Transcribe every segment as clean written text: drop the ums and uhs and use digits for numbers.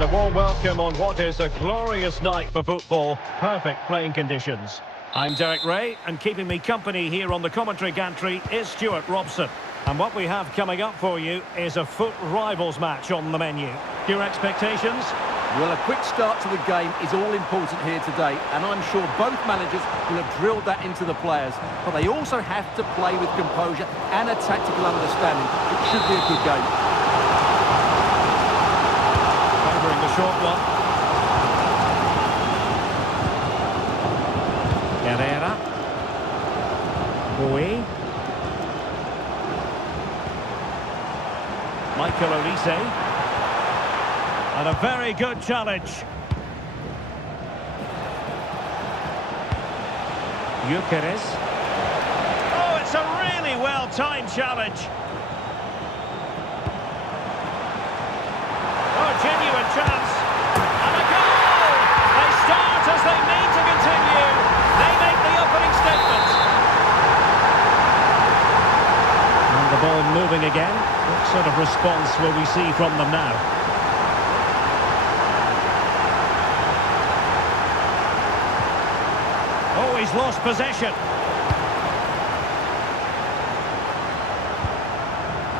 and a warm welcome on what is a glorious night for football. Perfect playing conditions. I'm Derek Ray, and keeping me company here on the commentary gantry is Stuart Robson. And what we have coming up for you is a foot rivals match on the menu. Your expectations? Well, a quick start to the game is all important here today, and I'm sure both managers will have drilled that into the players. But they also have to play with composure and a tactical understanding. It should be a good game. Covering the short one. Herrera. Bowie. Michael Olise. And a very good challenge. Gyökeres. Oh, it's a really well-timed challenge. Oh, genuine chance. And a goal! They start as they need to continue. They make the opening statement. And the ball moving again. What sort of response will we see from them now? Oh, he's lost possession.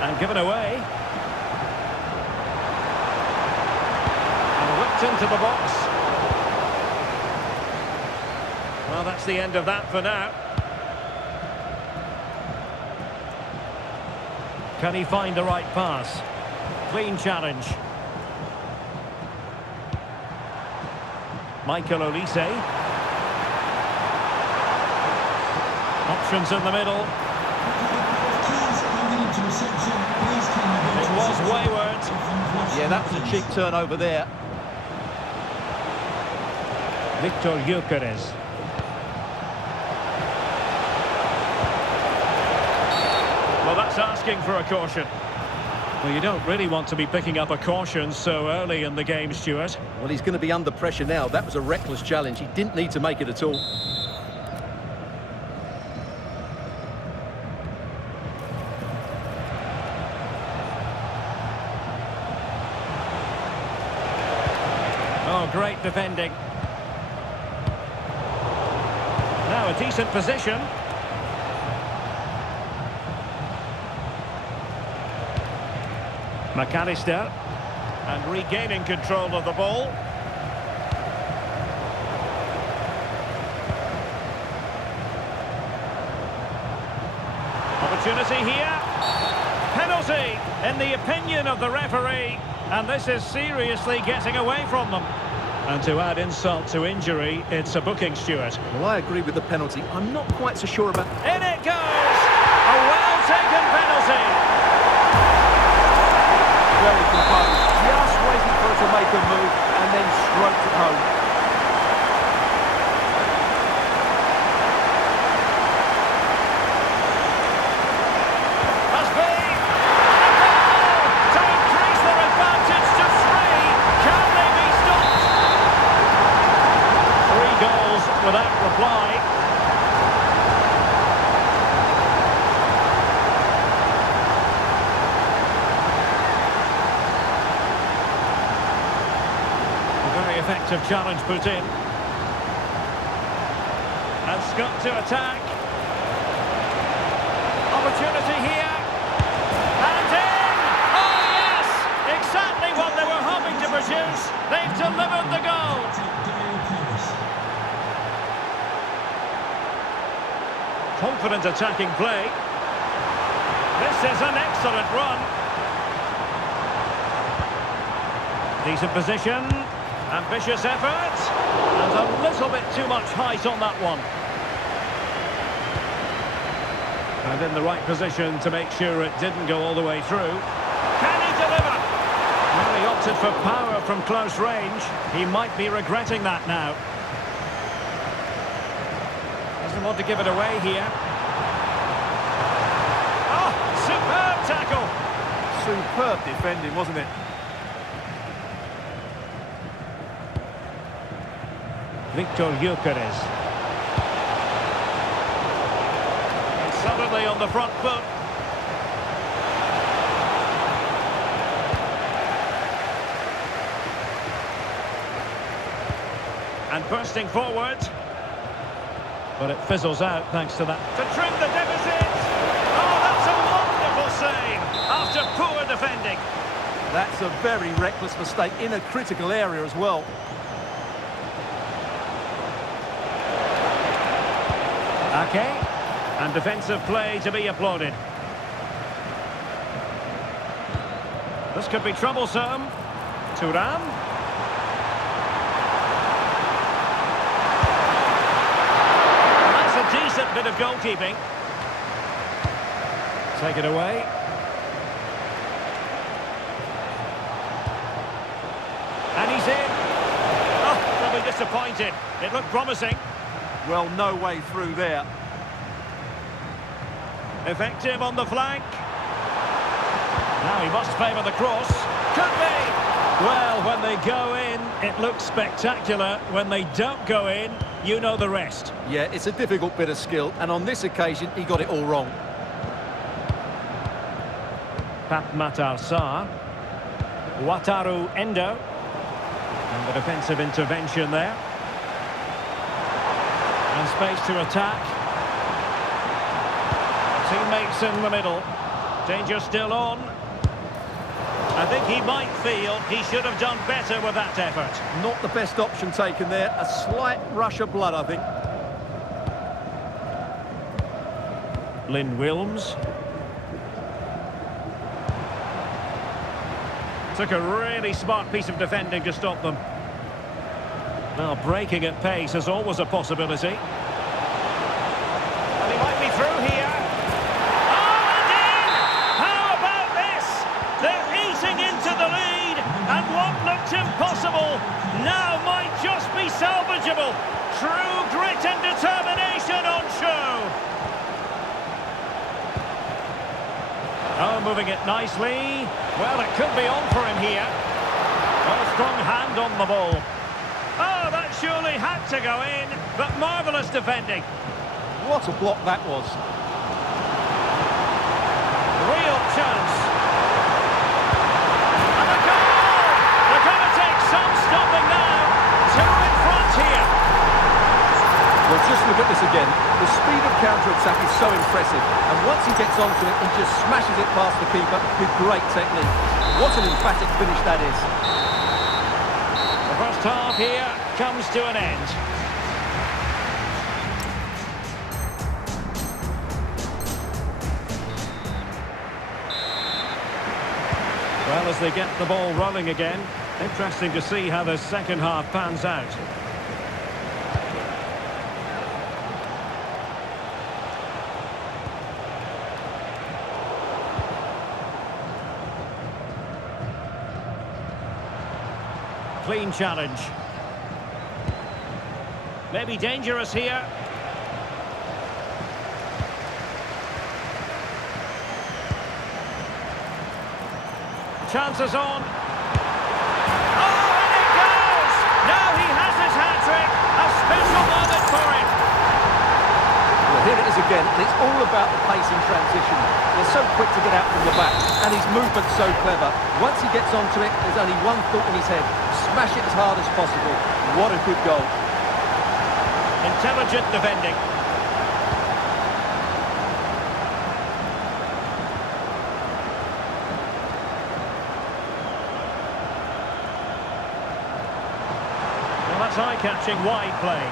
And given away. And whipped into the box. Well, that's the end of that for now. Can he find the right pass? Clean challenge. Michael Olise. Options in the middle. It was wayward. Yeah, that was a cheap turnover there. Victor Gyökeres. Well, that's asking for a caution. Well, you don't really want to be picking up a caution so early in the game, Stuart. Well, he's going to be under pressure now. That was a reckless challenge. He didn't need to make it at all. Oh, great defending. Now a decent position. McAllister. And regaining control of the ball. Opportunity here. Penalty, in the opinion of the referee. And this is seriously getting away from them. And to add insult to injury, it's a booking, Stuart. Well, I agree with the penalty. I'm not quite so sure about... In it goes! A well-taken penalty! Very composed. Just waiting for it to make a move and then stroked it home. Without reply. A very effective challenge put in. And Scott to attack. Opportunity here. And in! Oh yes! Exactly what they were hoping to produce. They've delivered the goal. Confident attacking play. This is an excellent run. Decent position. Ambitious effort. And a little bit too much height on that one. And in the right position to make sure it didn't go all the way through. Can he deliver? Well, he opted for power from close range. He might be regretting that now. Doesn't want to give it away here. Oh, superb tackle. Superb defending, wasn't it? Victor Gyökeres. And suddenly on the front foot. And bursting forward. But it fizzles out thanks to that. To trim the deficit! Oh, that's a wonderful save after poor defending. That's a very reckless mistake in a critical area as well. Okay, and defensive play to be applauded. This could be troublesome. Thuram. That's a decent bit of goalkeeping. Take it away. And he's in. Oh, they'll be disappointed. It looked promising. Well, no way through there. Effective on the flank. Now he must favour the cross. Could be! Well, when they go in, it looks spectacular. When they don't go in, you know the rest. Yeah, it's a difficult bit of skill, and on this occasion, he got it all wrong. Pap Matar Sarr. Wataru Endo. And the defensive intervention there. And space to attack. Teammates in the middle. Danger still on. I think he might feel he should have done better with that effort. Not the best option taken there. A slight rush of blood, I think. Lynn Wilms. Took a really smart piece of defending to stop them. Well, breaking at pace is always a possibility. And he might be through here. Oh, and in! How about this? They're eating into the lead, and what looked impossible now might just be salvageable. True grit and determination on show. Oh, moving it nicely. Well, it could be on for him here. Well, a strong hand on the ball. Oh, that surely had to go in, but marvellous defending. What a block that was. Real chance. And a goal! They're going to take some stopping now. Two in front here. Well, just look at this again. The speed of counter-attack is so impressive. And once he gets onto it, he just smashes it past the keeper with great technique. What an emphatic finish that is. The first half here comes to an end. Well, as they get the ball rolling again, interesting to see how the second half pans out. Clean challenge. Maybe dangerous here. Chances on. Oh, and it goes! Now he has his hat-trick. A special moment for him. Well, here it is again, and it's all about the pace in transition. They're so quick to get out from the back, and his movement's so clever. Once he gets onto it, there's only one thought in his head. Smash it as hard as possible. What a good goal. Intelligent defending. Well, that's eye-catching wide play.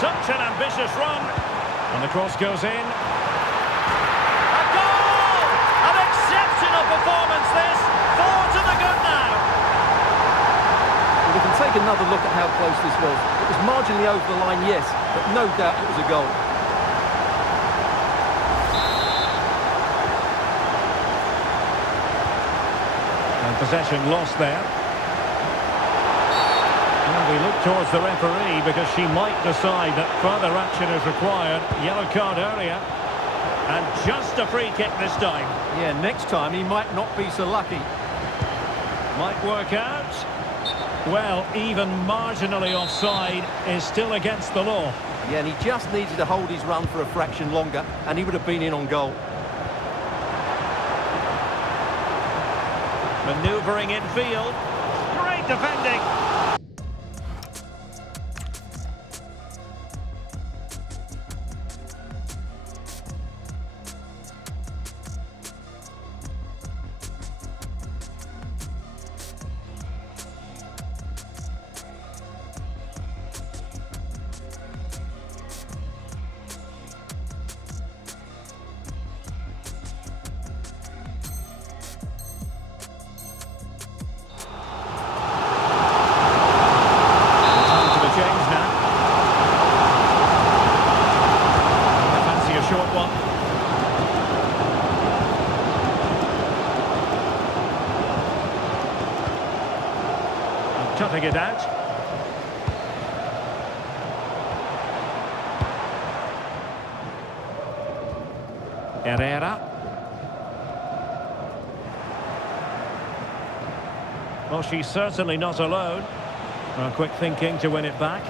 Such an ambitious run. And the cross goes in. A goal! An exceptional performance this. 4 to the good now. We can take another look at how close this was. It was marginally over the line, yes, but no doubt it was a goal. And possession lost there. And we look towards the referee because she might decide that further action is required. Yellow card earlier. And just a free kick this time. Yeah, next time he might not be so lucky. Might work out. Well, even marginally offside is still against the law. Yeah, and he just needed to hold his run for a fraction longer, and he would have been in on goal. Manoeuvring in field. Great defending. Cutting it out. Herrera. Well, she's certainly not alone. Quick thinking to win it back.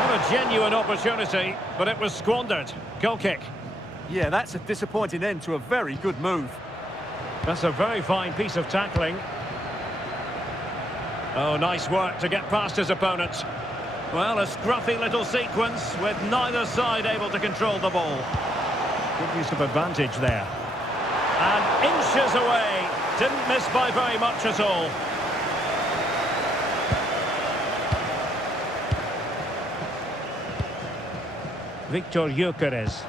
What a genuine opportunity, but it was squandered. Goal kick. Yeah, that's a disappointing end to a very good move. That's a very fine piece of tackling. Oh, nice work to get past his opponent. Well, a scruffy little sequence with neither side able to control the ball. Good use of advantage there. And inches away. Didn't miss by very much at all. Victor Gyökeres.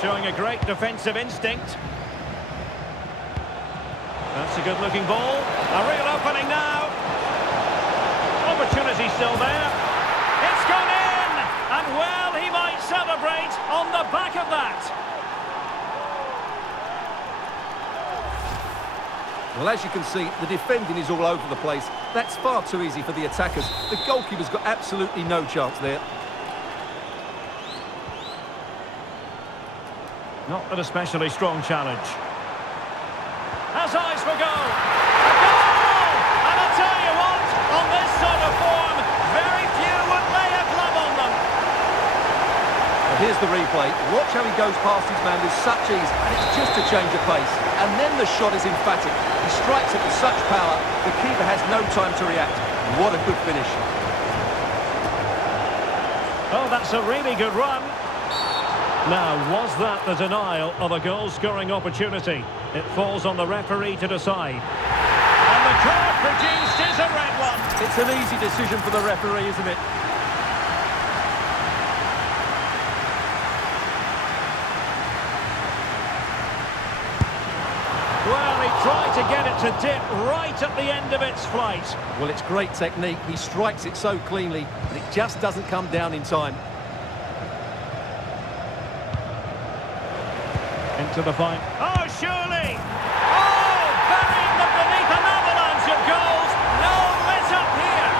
Showing a great defensive instinct. That's a good-looking ball. A real opening now. Opportunity still there. It's gone in! And well, he might celebrate on the back of that. Well, as you can see, the defending is all over the place. That's far too easy for the attackers. The goalkeeper's got absolutely no chance there. Not an especially strong challenge. Has eyes for goal. A goal! And I'll tell you what, on this sort of form, very few would lay a glove on them. Well, here's the replay. Watch how he goes past his man with such ease, and it's just a change of pace. And then the shot is emphatic. He strikes it with such power, the keeper has no time to react. What a good finish. Oh, that's a really good run. Now, was that the denial of a goal-scoring opportunity? It falls on the referee to decide. And the card produced is a red one. It's an easy decision for the referee, isn't it? Well, he tried to get it to dip right at the end of its flight. Well, it's great technique. He strikes it so cleanly, but it just doesn't come down in time. Into the fight. Oh, surely! Oh, burying them beneath an avalanche of goals. No let up here.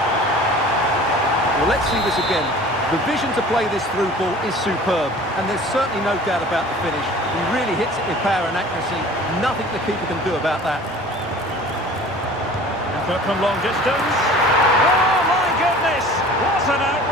Well, let's see this again. The vision to play this through ball is superb, and there's certainly no doubt about the finish. He really hits it with power and accuracy. Nothing the keeper can do about that. Effort from long distance. Oh, my goodness! What an out!